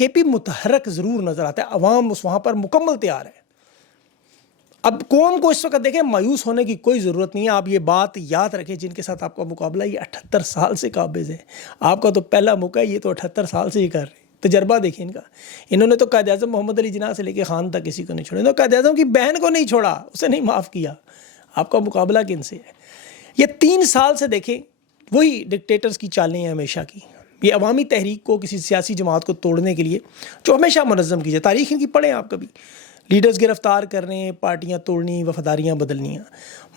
کے پی متحرک ضرور نظر آتا ہے, عوام اس وہاں پر مکمل تیار ہے. اب قوم کو اس وقت دیکھیں مایوس ہونے کی کوئی ضرورت نہیں ہے. آپ یہ بات یاد رکھیں, جن کے ساتھ آپ کا مقابلہ یہ 78 سال سے قابض ہے. آپ کا تو پہلا موقع ہے, یہ تو 78 سال سے ہی کر رہے ہیں. تجربہ دیکھیں ان کا. انہوں نے تو قائد اعظم محمد علی جناح سے لے کے خان تک کسی کو نہیں چھوڑا. انہوں نے قائد اعظم کی بہن کو نہیں چھوڑا, اسے نہیں معاف کیا. آپ کا مقابلہ کن سے ہے؟ یہ 3 سال سے دیکھیں وہی ڈکٹیٹرز کی چالیں ہیں ہمیشہ کی. یہ عوامی تحریک کو کسی سیاسی جماعت کو توڑنے کے لیے جو ہمیشہ منظم کی جائے. تاریخ ان کی پڑھیں آپ کبھی. لیڈرز گرفتار کرنے, پارٹیاں توڑنی, وفاداریاں بدلنی.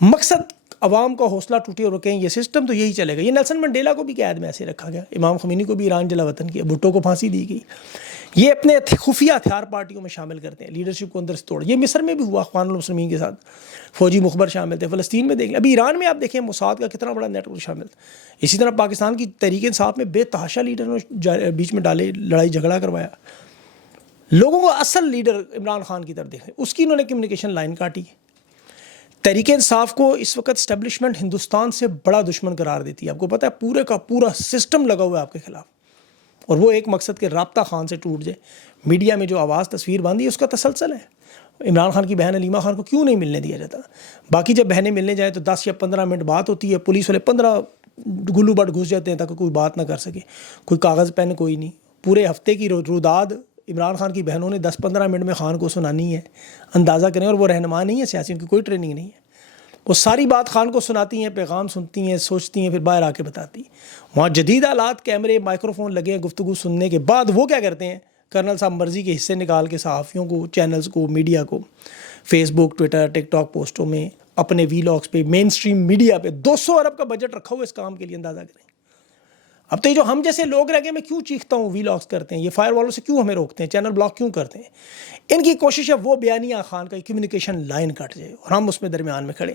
مقصد عوام کا حوصلہ ٹوٹے اور رکیں, یہ سسٹم تو یہی چلے گا. یہ نیلسن منڈیلا کو بھی قید میں ایسے رکھا گیا, امام خمینی کو بھی ایران جلا وطن کیا, بھٹو کو پھانسی دی گئی. یہ اپنے خفیہ ہتھیار پارٹیوں میں شامل کرتے ہیں, لیڈرشپ کو اندر سے توڑ. یہ مصر میں بھی ہوا اخوان المسلمین کے ساتھ, فوجی مخبر شامل تھے. فلسطین میں دیکھ لیں, ابھی ایران میں آپ دیکھیں موساد کا کتنا بڑا نیٹ ورک شامل تھا. اسی طرح پاکستان کی تحریک انصاف میں بے تحاشا لیڈر نے بیچ میں ڈالے, لڑائی جھگڑا کروایا. لوگوں کو اصل لیڈر عمران خان کی طرف دیکھیں, اس کی انہوں نے کمیونیکیشن لائن کاٹی. تحریک انصاف کو اس وقت اسٹیبلشمنٹ ہندوستان سے بڑا دشمن قرار دیتی ہے. آپ کو پتہ ہے پورے کا پورا سسٹم لگا ہوا ہے آپ کے خلاف, اور وہ ایک مقصد کے رابطہ خان سے ٹوٹ جائے. میڈیا میں جو آواز تصویر باندھی ہے اس کا تسلسل ہے. عمران خان کی بہن علیمہ خان کو کیوں نہیں ملنے دیا جاتا؟ باقی جب بہنیں ملنے جائیں تو 10 یا 15 منٹ بات ہوتی ہے, پولیس والے 15 گلو بٹ گھس جاتے ہیں تاکہ کوئی بات نہ کر سکے. کوئی کاغذ پین کوئی نہیں. پورے ہفتے کی روداد عمران خان کی بہنوں نے 10-15 منٹ میں خان کو سنانی ہے. اندازہ کریں, اور وہ رہنما نہیں ہے سیاسی, ان کی کوئی ٹریننگ نہیں ہے. وہ ساری بات خان کو سناتی ہیں, پیغام سنتی ہیں, سوچتی ہیں, پھر باہر آ کے بتاتی ہیں. وہاں جدید آلات, کیمرے, مائکروفون لگے ہیں. گفتگو سننے کے بعد وہ کیا کرتے ہیں, کرنل صاحب مرضی کے حصے نکال کے صحافیوں کو, چینلز کو, میڈیا کو, فیس بک, ٹویٹر, ٹک ٹاک پوسٹوں میں, اپنے وی لاگس پہ, مین سٹریم میڈیا پہ 200 ارب کا بجٹ رکھا ہوا اس کام کے لیے. اندازہ کریں. اب تو یہ جو ہم جیسے لوگ رہ گئے, میں کیوں چیختا ہوں وی لاگس کرتے ہیں, یہ فائر والوں سے کیوں ہمیں روکتے ہیں, چینل بلاک کیوں کرتے ہیں. ان کی کوشش ہے وہ بیانیہ خان کا کمیونیکیشن لائن کٹ جائے اور ہم اس میں درمیان میں کھڑے.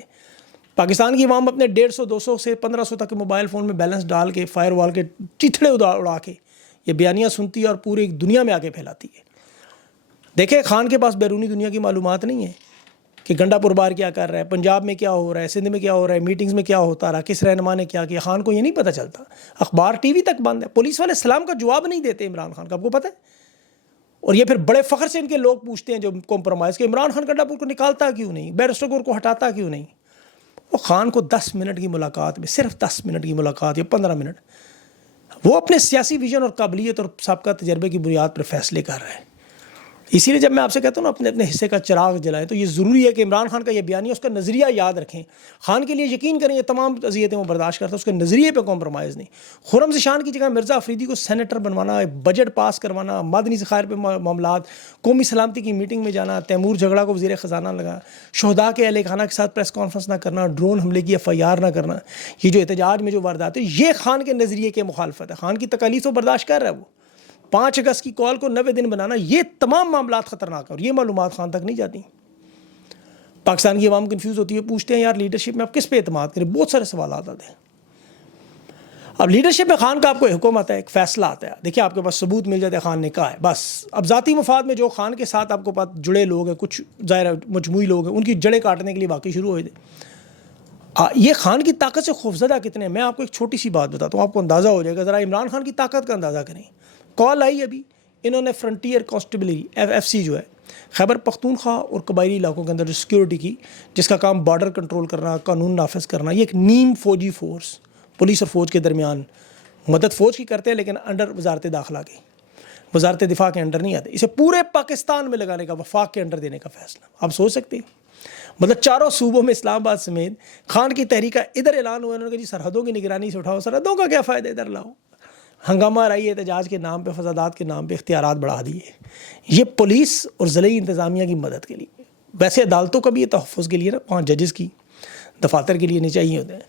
پاکستان کی عوام اپنے 150-200 سے 1500 تک کے موبائل فون میں بیلنس ڈال کے, فائر وال کے چتھڑے اڑا کے یہ بیانیہ سنتی ہے اور پوری دنیا میں آگے پھیلاتی ہے. دیکھیں خان کے پاس بیرونی دنیا کی معلومات نہیں ہے کہ گنڈا پربار کیا کر رہا ہے, پنجاب میں کیا ہو رہا ہے, سندھ میں کیا ہو رہا ہے, میٹنگز میں کیا ہوتا رہا, کس رہنما نے کیا کیا. خان کو یہ نہیں پتہ چلتا. اخبار ٹی وی تک بند ہے. پولیس والے سلام کا جواب نہیں دیتے عمران خان کا, آپ کو پتہ ہے. اور یہ پھر بڑے فخر سے ان کے لوگ پوچھتے ہیں جو کمپرومائز کہ عمران خان گنڈا پور کو نکالتا کیوں نہیں, بیرسٹر گور کو ہٹاتا کیوں نہیں. وہ خان کو 10 منٹ کی ملاقات میں, صرف 10 منٹ کی ملاقات یا 15 منٹ, وہ اپنے سیاسی ویژن اور قابلیت اور سابقہ تجربے کی بنیاد پر فیصلے کر رہے ہیں. اسی لیے جب میں آپ سے کہتا ہوں نا اپنے اپنے حصے کا چراغ جلائیں, تو یہ ضروری ہے کہ عمران خان کا یہ بیانیہ, اس کا نظریہ یاد رکھیں. خان کے لیے یقین کریں یہ تمام اذیتیں وہ برداشت کرتا ہے, اس کے نظریے پہ کمپرومائز نہیں. خرم ذیشان کی جگہ مرزا افریدی کو سینیٹر بنوانا, بجٹ پاس کروانا, مادنی ذخائر پہ معاملات, قومی سلامتی کی میٹنگ میں جانا, تیمور جھگڑا کو وزیر خزانہ لگا, شہداء کے اہل خانہ کے ساتھ پریس کانفرنس نہ کرنا, ڈرون حملے کی FIR نہ کرنا, یہ جو احتجاج میں جو واردات ہے یہ خان کے نظریے کے مخالفت ہے. خان کی تکالیف تو برداشت کر رہا ہے. وہ 5 اگست کی کال کو 90 دن بنانا, یہ تمام معاملات خطرناک ہیں اور یہ معلومات خان تک نہیں جاتی. پاکستان کی عوام کنفیوز ہوتی ہے, پوچھتے ہیں یار لیڈرشپ میں آپ کس پہ اعتماد کریں. بہت سارے سوالات آتے ہیں. اب لیڈرشپ میں خان کا آپ کو حکم آتا ہے, ایک فیصلہ آتا ہے, دیکھیں آپ کے پاس ثبوت مل جاتا ہے خان نے کہا ہے, بس. اب ذاتی مفاد میں جو خان کے ساتھ آپ کو پاس جڑے لوگ ہیں, کچھ ظاہر مجموعی لوگ ہیں, ان کی جڑیں کاٹنے کے لیے واقعی شروع ہوئے تھے. یہ خان کی طاقت سے خوفزدہ کتنے ہیں, میں آپ کو ایک چھوٹی سی بات بتاتا ہوں, آپ کو اندازہ ہو جائے گا. ذرا عمران خان کی طاقت کا اندازہ کریں. کال آئی ابھی, انہوں نے فرنٹیئر کانسٹیبلری FFC جو ہے خیبر پختونخوا اور قبائلی علاقوں کے اندر جو سیکیورٹی کی, جس کا کام بارڈر کنٹرول کرنا, قانون نافذ کرنا, یہ ایک نیم فوجی فورس, پولیس اور فوج کے درمیان مدد فوج کی کرتے ہیں لیکن انڈر وزارت داخلہ کے, وزارت دفاع کے انڈر نہیں آتے. اسے پورے پاکستان میں لگانے کا, وفاق کے انڈر دینے کا فیصلہ. آپ سوچ سکتے ہیں, مطلب چاروں صوبوں میں اسلام آباد سمیت خان کی تحریک کا ادھر اعلان ہوا, انہوں نے کہا جی سرحدوں کی نگرانی سے اٹھاؤ, سرحدوں کا کیا فائدہ, ادھر لاؤ. ہنگامہ آرائی احتجاج کے نام پہ, فسادات کے نام پہ اختیارات بڑھا دیے. یہ پولیس اور ضلعی انتظامیہ کی مدد کے لیے. ویسے عدالتوں کا بھی یہ تحفظ کے لیے نا 5 ججز کی دفاتر کے لیے نہیں چاہیے ہوتے ہیں.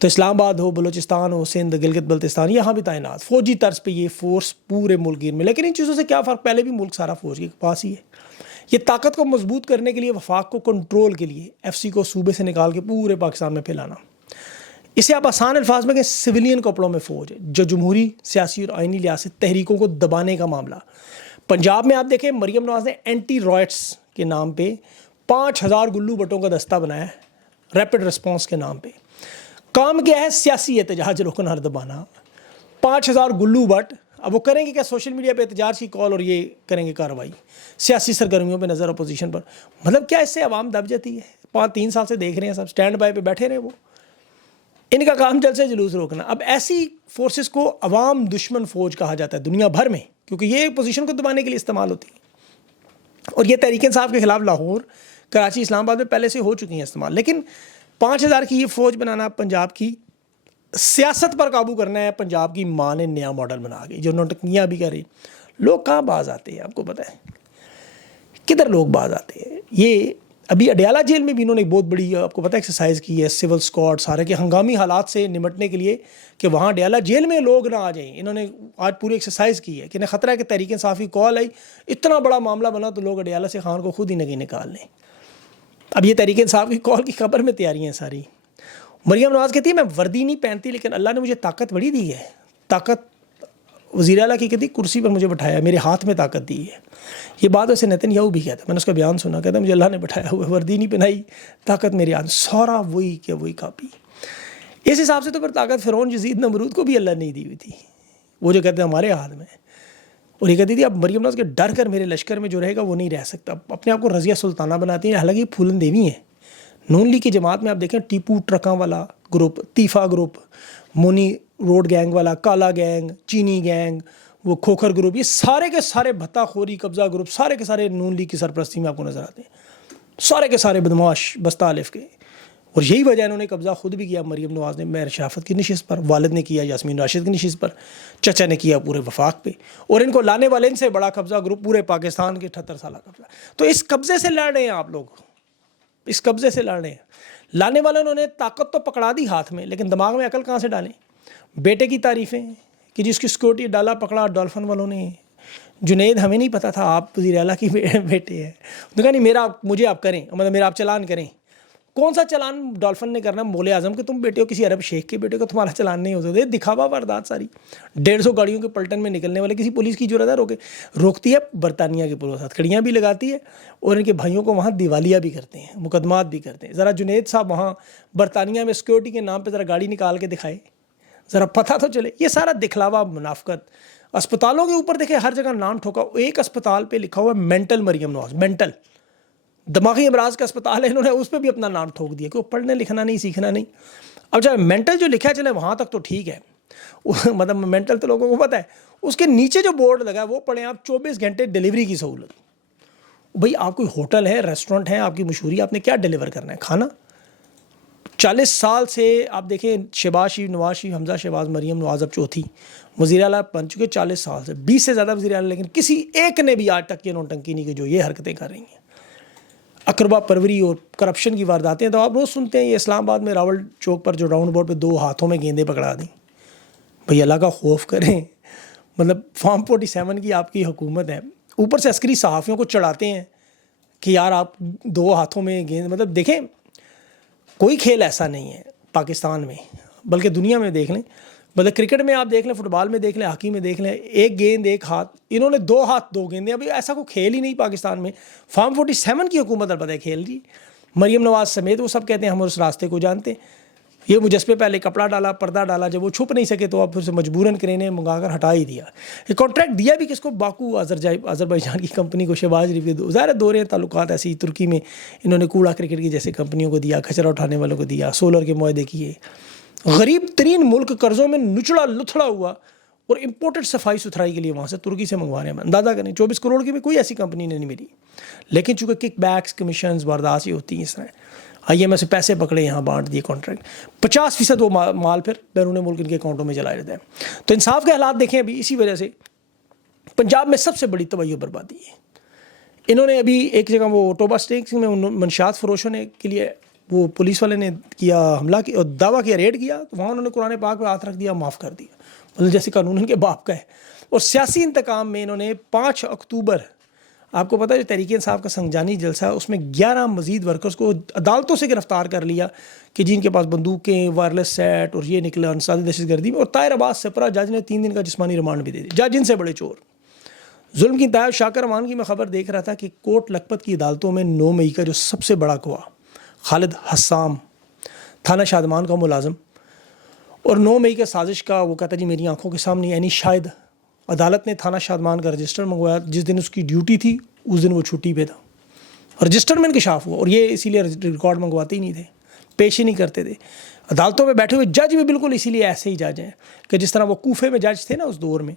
تو اسلام آباد ہو, بلوچستان ہو, سندھ, گلگت بلتستان, یہاں بھی تعینات فوجی طرز پہ یہ فورس پورے ملک گیر میں. لیکن ان چیزوں سے کیا فرق, پہلے بھی ملک سارا فوج کے پاس ہی ہے. یہ طاقت کو مضبوط کرنے کے لیے, وفاق کو کنٹرول کے لیے FC کو صوبے سے نکال کے پورے پاکستان میں پھیلانا. اسے آپ آسان الفاظ میں کہ سویلین کپڑوں میں فوج ہے جو جمہوری, سیاسی اور آئینی لحاظ سے تحریکوں کو دبانے کا معاملہ. پنجاب میں آپ دیکھیں مریم نواز نے اینٹی رائٹس کے نام پہ 5000 گلو بٹوں کا دستہ بنایا ہے, ریپڈ رسپانس کے نام پہ. کام کیا ہے, سیاسی احتجاج روکنا اور دبانا. 5000 گلو بٹ اب وہ کریں گے کیا؟ سوشل میڈیا پہ احتجاج کی کال اور یہ کریں گے کارروائی، سیاسی سرگرمیوں پہ نظر اپوزیشن پر. مطلب کیا اس سے عوام دب جاتی ہے؟ 3 سال سے دیکھ رہے ہیں، سب اسٹینڈ بائی پہ بیٹھے رہے. وہ ان کا کام جلسے جلوس روکنا. اب ایسی فورسز کو عوام دشمن فوج کہا جاتا ہے دنیا بھر میں، کیونکہ یہ پوزیشن کو دبانے کے لیے استعمال ہوتی ہے. اور یہ تحریک انصاف کے خلاف لاہور، کراچی، اسلام آباد میں پہلے سے ہو چکی ہیں استعمال. لیکن 5000 کی یہ فوج بنانا، پنجاب کی سیاست پر قابو کرنا ہے، پنجاب کی ماں نے نیا ماڈل بنا کے جو نوٹنکیاں بھی کر رہی. لوگ کہاں باز آتے ہیں؟ آپ کو پتہ ہے کدھر لوگ باز آتے ہیں؟ یہ ابھی اڈیالہ جیل میں بھی انہوں نے بہت بڑی آپ کو پتہ ایکسرسائز کی ہے، سول اسکواڈ سارے کے ہنگامی حالات سے نمٹنے کے لیے کہ وہاں اڈیالہ جیل میں لوگ نہ آ جائیں. انہوں نے آج پوری ایکسرسائز کی ہے کہ انہیں خطرہ ہے کہ تحریک انصاف کی کال آئی، اتنا بڑا معاملہ بنا تو لوگ اڈیالہ سے خان کو خود ہی نگیں نکال لیں. اب یہ تحریک انصاف کی کال کی خبر میں تیاریاں ہیں ساری. مریم نواز کہتی ہے میں وردی نہیں پہنتی لیکن اللہ نے مجھے طاقت بڑی دی ہے. طاقت وزیر اعلیٰ کی کہتی کرسی پر مجھے بٹھایا، میرے ہاتھ میں طاقت دی ہے. یہ بات ویسے نیتن یاہو بھی کہتا ہے، میں نے اس کا بیان سنا، کہتا ہے مجھے اللہ نے بٹھایا ہوا، وردی نہیں پہنائی، طاقت میرے ہاتھ. سارا وہی کہ وہی کاپی. اس حساب سے تو پھر طاقت فرعون یزید نمرود کو بھی اللہ نہیں دی ہوئی تھی، وہ جو کہتے ہیں ہمارے ہاتھ میں. اور یہ کہتی تھی اب مریم نواز کے ڈر کر میرے لشکر میں جو رہے گا وہ نہیں رہ سکتا. اپنے آپ کو رضیہ سلطانہ بناتی ہیں، حالانکہ پھولن دیوی ہیں. نون لیگ کی جماعت میں آپ دیکھیں ٹیپو ٹرکاں والا group, تیفا group, Muni road gang والا، کالا گینگ، چینی گینگ، وہ کھوکھر گروپ، یہ سارے کے سارے بھتہ خوری قبضہ گروپ سارے کے سارے نون لیگ کی سرپرستی میں آپ کو نظر آتے ہیں. سارے کے سارے بدماش بستہ الف کے. اور یہی وجہ انہوں نے قبضہ خود بھی کیا. مریم نواز نے مہر شرافت کی نشست پر، والد نے کیا یاسمین راشد کی نشست پر، چچا نے کیا پورے وفاق پہ، اور ان کو لانے والے ان سے بڑا قبضہ گروپ پورے پاکستان کے 78 سالہ قبضہ. تو اس قبضے سے لڑ رہے ہیں آپ لوگ، اس قبضے سے لڑ رہے ہیں. لانے والے انہوں نے طاقت تو پکڑا دی ہاتھ میں، لیکن دماغ میں عقل کہاں سے ڈالیں؟ بیٹے کی تعریفیں کہ جس کی سیکورٹی ڈالا پکڑا ڈولفن والوں نے. جنید ہمیں نہیں پتا تھا آپ وزیر اعلیٰ کی بیٹے ہیں. انہوں نے کہا نہیں میرا مجھے آپ کریں، مطلب میرا آپ چلان کریں. کون سا چلان ڈولفن نے کرنا؟ مول اعظم کہ تم بیٹے ہو کسی عرب شیخ کے بیٹے کو، تمہارا چلان نہیں ہو سکتا. دکھاوا واردات ساری. 150 گاڑیوں کے پلٹن میں نکلنے والے کسی پولیس کی جرات ہے روکتی ہے؟ برطانیہ کے پولیس ساتھ کھڑیاں بھی لگاتی ہے اور ان کے بھائیوں کو وہاں دیوالیہ بھی کرتے ہیں، مقدمات بھی کرتے ہیں. ذرا جنید صاحب وہاں برطانیہ میں سیکورٹی کے نام پہ ذرا گاڑی نکال کے دکھائے، ذرا پتہ تو چلے. یہ سارا دکھلاوا، منافقت. اسپتالوں کے اوپر دیکھیں ہر جگہ نام ٹھوکا. ایک اسپتال پہ لکھا ہوا ہے مینٹل مریم نواز، مینٹل دماغی امراض کا اسپتال ہے، انہوں نے اس پہ بھی اپنا نام ٹھوک دیا کہ وہ پڑھنے لکھنا نہیں، سیکھنا نہیں. اب جب مینٹل جو لکھا چلے وہاں تک تو ٹھیک ہے، مطلب مینٹل تو لوگوں کو پتہ ہے. اس کے نیچے جو بورڈ لگا ہے وہ پڑھیں آپ، 24 گھنٹے ڈیلیوری کی سہولت. بھئی آپ کوئی ہوٹل ہے، ریسٹورنٹ ہے، آپ کی مشہوری، آپ نے کیا ڈیلیور کرنا ہے؟ کھانا. 40 سال سے آپ دیکھیں شہباز شریف، نواز شریف، حمزہ شہباز، مریم نواز اب چوتھی وزیر اعلیٰ بن چکے 40 سال سے، 20 سے زیادہ وزیر اعلیٰ، لیکن کسی ایک نے بھی آج تک یہ نوٹنکی نہیں کی جو یہ حرکتیں کر رہی ہیں. اقربا پروری اور کرپشن کی وارداتیں تو آپ روز سنتے ہیں. یہ اسلام آباد میں راول چوک پر جو راؤنڈ بورڈ پہ 2 ہاتھوں میں گیندیں پکڑا دیں. بھئی اللہ کا خوف کریں. مطلب فارم 47 کی آپ کی حکومت ہے، اوپر سے عسکری صحافیوں کو چڑھاتے ہیں کہ یار آپ 2 ہاتھوں میں گیند. مطلب دیکھیں کوئی کھیل ایسا نہیں ہے پاکستان میں بلکہ دنیا میں دیکھ لیں. مطلب کرکٹ میں آپ دیکھ لیں، فٹ بال میں دیکھ لیں، ہاکی میں دیکھ لیں، 1 گیند 1 ہاتھ. انہوں نے 2 ہاتھ 2 گیندیں. ابھی ایسا کوئی کھیل ہی نہیں پاکستان میں. فارم 47 کی حکومت البتہ ہے کھیل جی. مریم نواز سمیت وہ سب کہتے ہیں ہم اس راستے کو جانتے ہیں. یہ مجسمے پہلے کپڑا ڈالا، پردہ ڈالا، جب وہ چھپ نہیں سکے تو اب پھر سے مجبوراً کرینے منگا کر ہٹا ہی دیا. یہ کانٹریکٹ دیا بھی کس کو؟ باکو آذربائیجان کی کمپنی کو. شہباز شریف کے ظاہر دورے تعلقات ایسے ہی. ترکی میں انہوں نے کوڑا کرکٹ کی جیسے کمپنیوں کو دیا، کچرا اٹھانے والوں کو دیا، سولر کے معاہدے کیے. غریب ترین ملک قرضوں میں نچڑا لتھڑا ہوا اور امپورٹڈ صفائی ستھرائی کے لیے وہاں سے ترکی سے منگوا رہے ہیں. اندازہ کریں 24 کروڑ کی بھی کوئی ایسی کمپنی نہیں ملی. لیکن چونکہ کک بیکس، کمیشنز، واردات یہ ہوتی ہیں اس طرح. آئی ایم ایف سے پیسے پکڑے، یہاں بانٹ دیے کانٹریکٹ. 50% وہ مال پھر بیرون ملک ان کے اکاؤنٹوں میں چلایا جاتا ہے. تو انصاف کے حالات دیکھیں ابھی اسی وجہ سے پنجاب میں سب سے بڑی تباہی و بربادی ہے. انہوں نے ابھی ایک جگہ وہ ٹوبا اسٹیکس میں منشیات فروشوں نے کے لیے وہ پولیس والے نے کیا حملہ کیا اور دعویٰ کیا ریڈ کیا، تو وہاں انہوں نے قرآن پاک پہ ہاتھ رکھ دیا، معاف کر دیا. مطلب جیسے قانون ان کے باپ کا ہے. اور سیاسی انتقام میں انہوں نے 5 اکتوبر آپ کو پتہ ہے جو تحریک انصاف کا سنگجانی جلسہ ہے اس میں 11 مزید ورکرز کو عدالتوں سے گرفتار کر لیا کہ جن کے پاس بندوقیں، وائرلیس سیٹ اور یہ نکلا انسداد دہشت گردی میں. اور طاہر عباس سپرا جج نے 3 دن کا جسمانی ریمانڈ بھی دے دیا. جج ان سے بڑے چور. ظلم کی انتہا. شاکر امان کی میں خبر دیکھ رہا تھا کہ کوٹ لکھپت کی عدالتوں میں 9 مئی کا جو سب سے بڑا گواہ خالد حسام تھانہ شادمان کا ملازم، اور 9 مئی کے سازش کا وہ کہتا جی میری آنکھوں کے سامنے، یعنی شاید عدالت نے تھانہ شادمان کا رجسٹر منگوایا، جس دن اس کی ڈیوٹی تھی اس دن وہ چھٹی پہ تھا، رجسٹر میں انکشاف ہوا، اور یہ اسی لیے ریکارڈ منگواتے ہی نہیں تھے، پیش ہی نہیں کرتے تھے۔ عدالتوں میں بیٹھے ہوئے جج بھی بالکل اسی لیے ایسے ہی جج ہیں کہ جس طرح وہ کوفے میں جج تھے نا اس دور میں،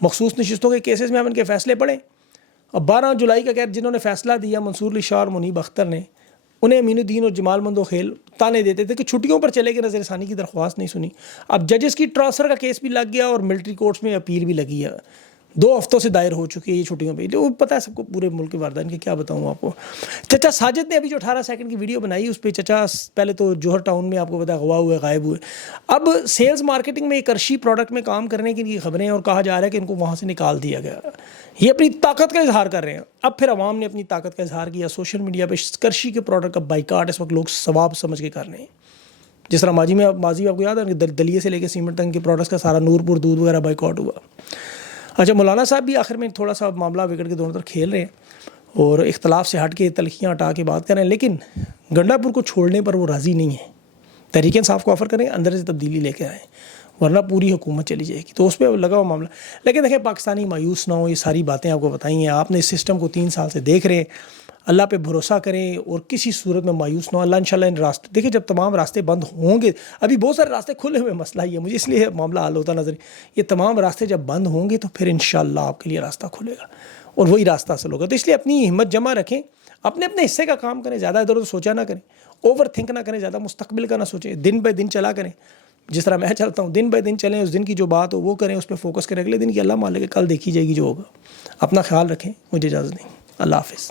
مخصوص نشستوں کے کیسز میں ہم ان کے فیصلے پڑھیں۔ اب 12 جولائی کا جنہوں نے فیصلہ دیا منصور علی شاہ اور منیب اختر نے، انہیں امین الدین اور جمال مندوخیل تانے دیتے تھے کہ چھٹیوں پر چلے گئے، نظر ثانی کی درخواست نہیں سنی۔ اب ججز کی ٹرانسفر کا کیس بھی لگ گیا اور ملٹری کورٹس میں اپیل بھی لگی ہے، 2 ہفتوں سے دائر ہو چکی ہے یہ چھٹیوں پہ، جو پتہ ہے سب کو پورے ملک کے واردین کے، کیا بتاؤں آپ کو۔ چچا ساجد نے ابھی جو 18 سیکنڈ کی ویڈیو بنائی اس پہ چچا پہلے تو جوہر ٹاؤن میں آپ کو پتا اغوا ہوئے، غائب ہوئے، اب سیلز مارکیٹنگ میں ایک کرشی پروڈکٹ میں کام کرنے کی خبریں ہیں اور کہا جا رہا ہے کہ ان کو وہاں سے نکال دیا گیا۔ یہ اپنی طاقت کا اظہار کر رہے ہیں۔ اب پھر عوام نے اپنی طاقت کا اظہار کیا، سوشل میڈیا پہ کرشی کے پروڈکٹ کا بائیکاٹ اس وقت لوگ ثواب سمجھ کے کر رہے ہیں۔ جس طرح ماضی میں آپ کو یاد ہے کہ دلیے سے لے کے سیمنٹ تک کے پروڈکٹس کا سارا نور پور دودھ وغیرہ بائیکاٹ ہوا۔ اچھا، مولانا صاحب بھی آخر میں تھوڑا سا معاملہ وکٹ کے دونوں طرف کھیل رہے ہیں اور اختلاف سے ہٹ کے تلخیاں ہٹا کے بات کر رہے ہیں، لیکن گنڈا پور کو چھوڑنے پر وہ راضی نہیں ہیں۔ تحریک انصاف کو آفر کریں اندر سے تبدیلی لے کے آئیں، ورنہ پوری حکومت چلی جائے گی، تو اس پہ لگا ہوا معاملہ۔ لیکن دیکھیں پاکستانی مایوس نہ ہو، یہ ساری باتیں آپ کو بتائی ہیں، آپ نے اس سسٹم کو 3 سال سے دیکھ رہے ہیں، اللہ پہ بھروسہ کریں اور کسی صورت میں مایوس نہ ہو۔ اللہ انشاءاللہ ان راستے دیکھیں، جب تمام راستے بند ہوں گے، ابھی بہت سارے راستے کھلے ہوئے، مسئلہ یہ مجھے اس لیے معاملہ حل ہوتا نظر، یہ تمام راستے جب بند ہوں گے تو پھر انشاءاللہ آپ کے لیے راستہ کھلے گا اور وہی راستہ حاصل ہوگا۔ تو اس لیے اپنی ہمت جمع رکھیں، اپنے حصے کا کام کریں، زیادہ ادھر ادھر سوچا نہ کریں، اوور تھنک نہ کریں، زیادہ مستقبل کا نہ سوچیں، دن بہ دن چلا کریں، جس طرح میں چلتا ہوں، دن بہ دن چلیں، اس دن کی جو بات ہو وہ کریں، اس پہ فوکس کریں، اگلے دن کی اللہ مالک ہے، کل دیکھی جائے گی جو ہوگا۔ اپنا خیال رکھیں، مجھے اجازت دیں، اللہ حافظ۔